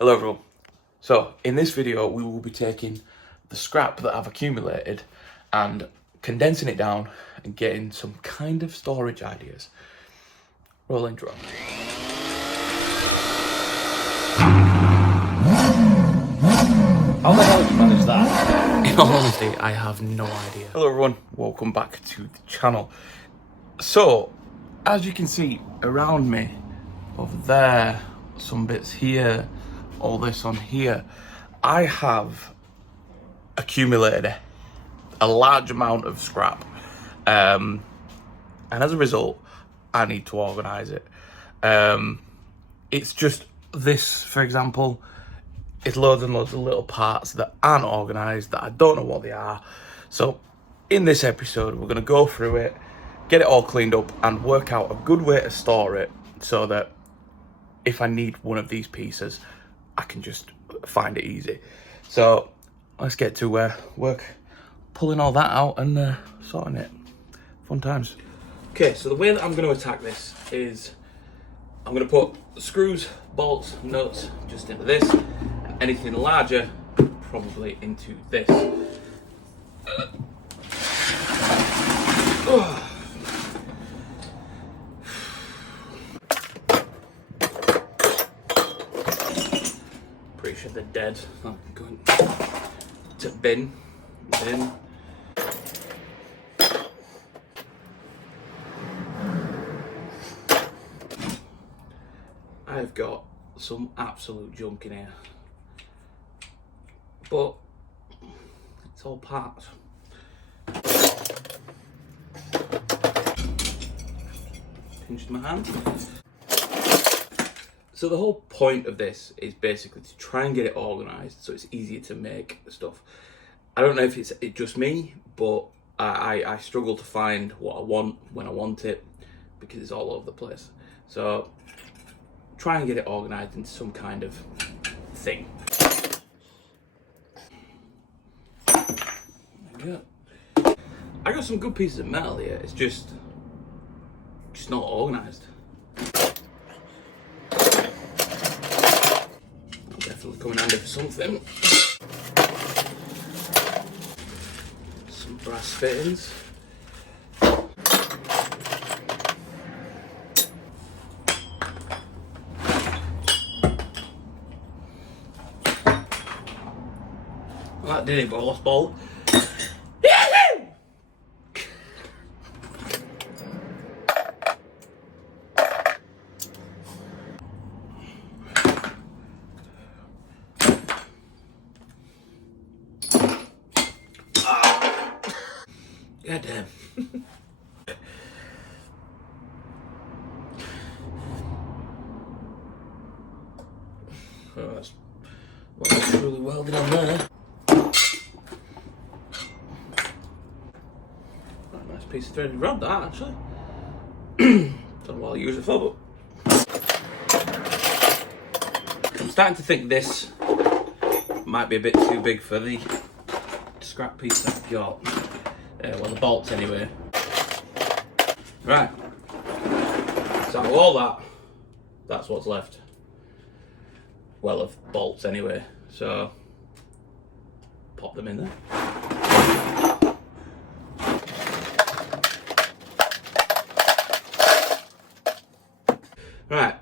Hello everyone. So in this video we will be taking the scrap that I've accumulated and condensing it down and getting some kind of storage ideas. Roll intro. How the hell did you manage that? In all honesty, I have no idea. Hello everyone, welcome back to the channel. So, as you can see around me, over there, some bits here, all this on here, I have accumulated a large amount of scrap. And as a result, I need to organise it. It's just this, for example, it's loads and loads of little parts that aren't organised, that I don't know what they are. So in this episode, we're going to go through it, get it all cleaned up and work out a good way to store it so that if I need one of these pieces, I can just find it easy. So let's get to work pulling all that out and sorting it. Fun times. Okay, so the way that I'm going to attack this is I'm going to put screws, bolts, nuts just into this, and anything larger probably into this. Pretty sure they're dead. I'm going to bin. I've got some absolute junk in here, but it's all parts. Pinched my hand. So the whole point of this is basically to try and get it organised so it's easier to make stuff. I don't know if it's just me, but I struggle to find what I want when I want it because it's all over the place. So try and get it organised into some kind of thing. There we go. I got some good pieces of metal here, it's just not organised. Definitely coming handy for something. Some brass fittings. Well, that did it, but I lost bolt. God damn. Oh, that's truly welded on there. Right, nice piece of threaded rod that actually. Don't know what I'll use it for, but I'm starting to think this might be a bit too big for the scrap piece that I've got. Well, the bolts anyway. Right. So all that's what's left. Well, of bolts anyway. So pop them in there. Right.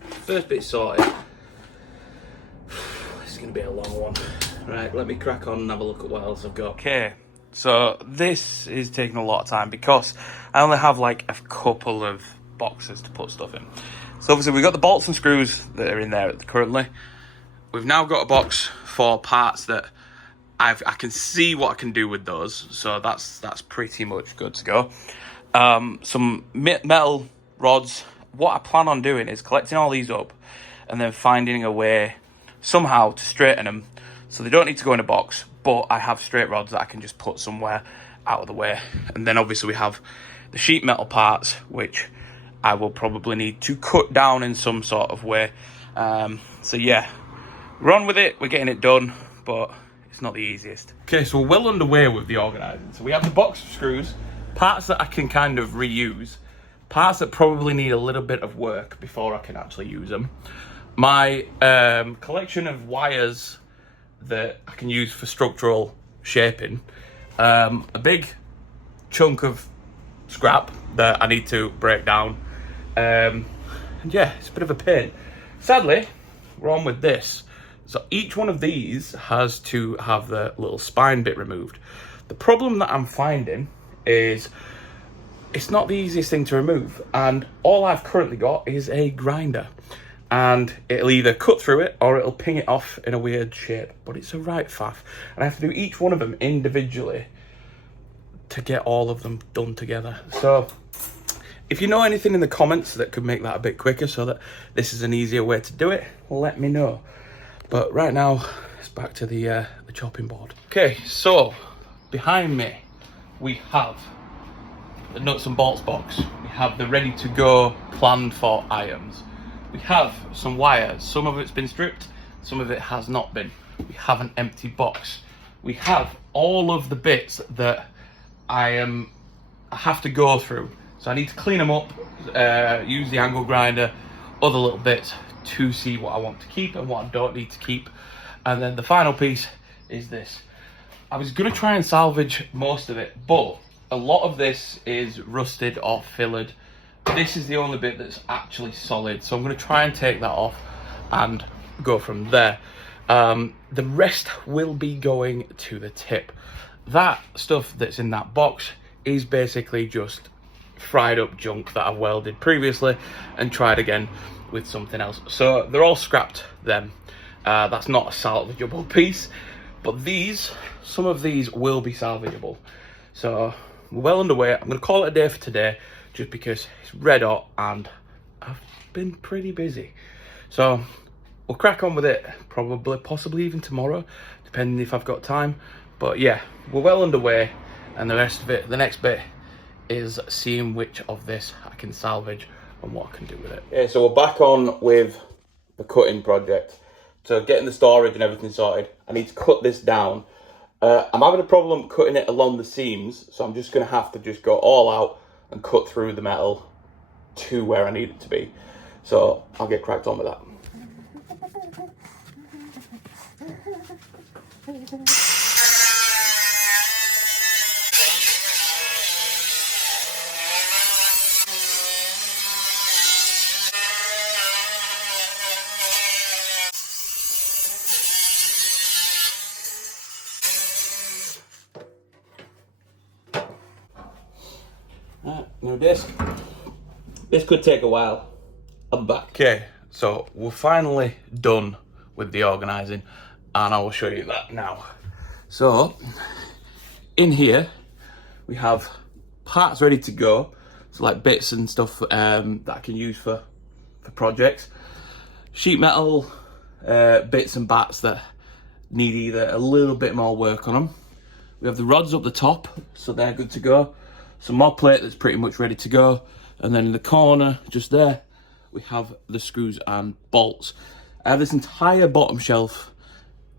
First bit sorted. This is going to be a long one. Right, let me crack on and have a look at what else I've got. Okay, so this is taking a lot of time because I only have like a couple of boxes to put stuff in. So obviously we've got the bolts and screws that are in there currently. We've now got a box for parts that I can see what I can do with those. So that's pretty much good to go. Some metal rods. What I plan on doing is collecting all these up and then finding a way somehow to straighten them so they don't need to go in a box, but I have straight rods that I can just put somewhere out of the way. And then obviously we have the sheet metal parts, which I will probably need to cut down in some sort of way. So yeah, we're on with it, we're getting it done, but it's not the easiest. Okay, so we're well underway with the organising. So we have the box of screws, parts that I can kind of reuse, parts that probably need a little bit of work before I can actually use them. my collection of wires that I can use for structural shaping, a big chunk of scrap that I need to break down, and yeah, it's a bit of a pain. Sadly, we're on with this. So each one of these has to have the little spine bit removed. The problem that I'm finding is it's not the easiest thing to remove, and all I've currently got is a grinder, and it'll either cut through it or it'll ping it off in a weird shape, but it's a right faff, and I have to do each one of them individually to get all of them done together. So if you know anything in the comments that could make that a bit quicker so that this is an easier way to do it, let me know. But right now, it's back to the chopping board. Okay, so behind me, we have the nuts and bolts box. We have the ready to go planned for items. We have some wires. Some of it's been stripped, some of it has not been. We have an empty box. We have all of the bits that I have to go through. So I need to clean them up, use the angle grinder, other little bits to see what I want to keep and what I don't need to keep. And then the final piece is this. I was gonna try and salvage most of it, but a lot of this is rusted or fillered. This is the only bit that's actually solid, so I'm gonna try and take that off and go from there. The rest will be going to the tip. That stuff that's in that box is basically just fried up junk that I've welded previously and tried again with something else. So they're all scrapped then. That's not a salvageable piece, but some of these will be salvageable. So we're well underway. I'm gonna call it a day for today just because it's red hot and I've been pretty busy. So we'll crack on with it, probably, possibly even tomorrow, depending if I've got time. But yeah, we're well underway, and the rest of it, the next bit, is seeing which of this I can salvage and what I can do with it. Yeah, so we're back on with the cutting project. So getting the storage and everything sorted, I need to cut this down. I'm having a problem cutting it along the seams, so I'm just gonna have to just go all out and cut through the metal to where I need it to be. So I'll get cracked on with that. New disc. This could take a while. I'm back. Okay, so we're finally done with the organising, and I will show you that now. So in here we have parts ready to go, so like bits and stuff that I can use for projects. Sheet metal bits and bats that need either a little bit more work on them. We have the rods up the top, so they're good to go. Some more plate that's pretty much ready to go. And then in the corner, just there, we have the screws and bolts. I have this entire bottom shelf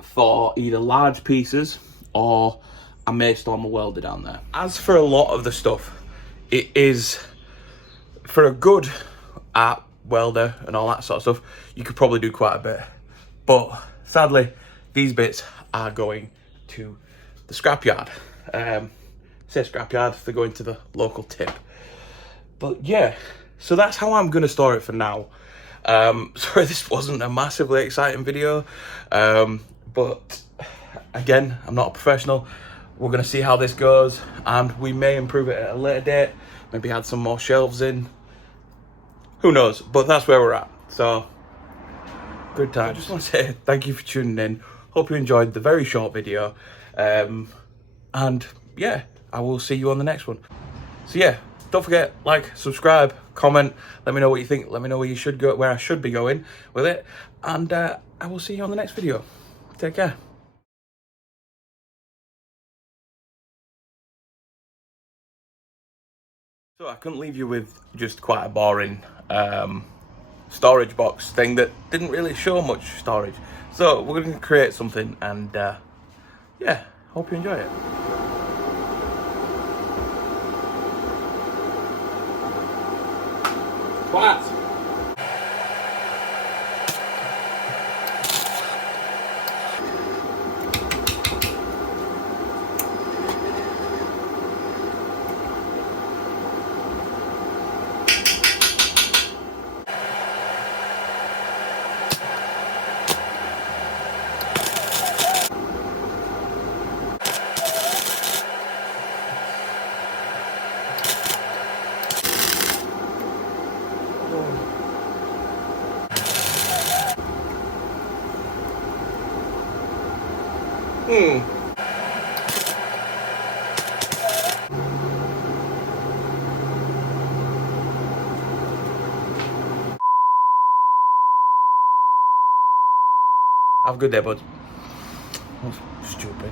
for either large pieces or I may store my welder down there. As for a lot of the stuff, it is, for a good art welder and all that sort of stuff, you could probably do quite a bit. But sadly, these bits are going to the scrapyard. Say scrapyard, they're going to the local tip. But yeah, so that's how I'm gonna store it for now. Sorry this wasn't a massively exciting video, but again, I'm not a professional. We're gonna see how this goes, and we may improve it at a later date, maybe add some more shelves in, who knows, but that's where we're at. So good time. I just want to say thank you for tuning in. Hope you enjoyed the very short video, and yeah, I will see you on the next one. So yeah, don't forget, like, subscribe, comment, let me know what you think, let me know where you should go, where I should be going with it, and I will see you on the next video. Take care. So I couldn't leave you with just quite a boring storage box thing that didn't really show much storage. So we're going to create something, and yeah, hope you enjoy it. What? Have a good day, bud. Stupid.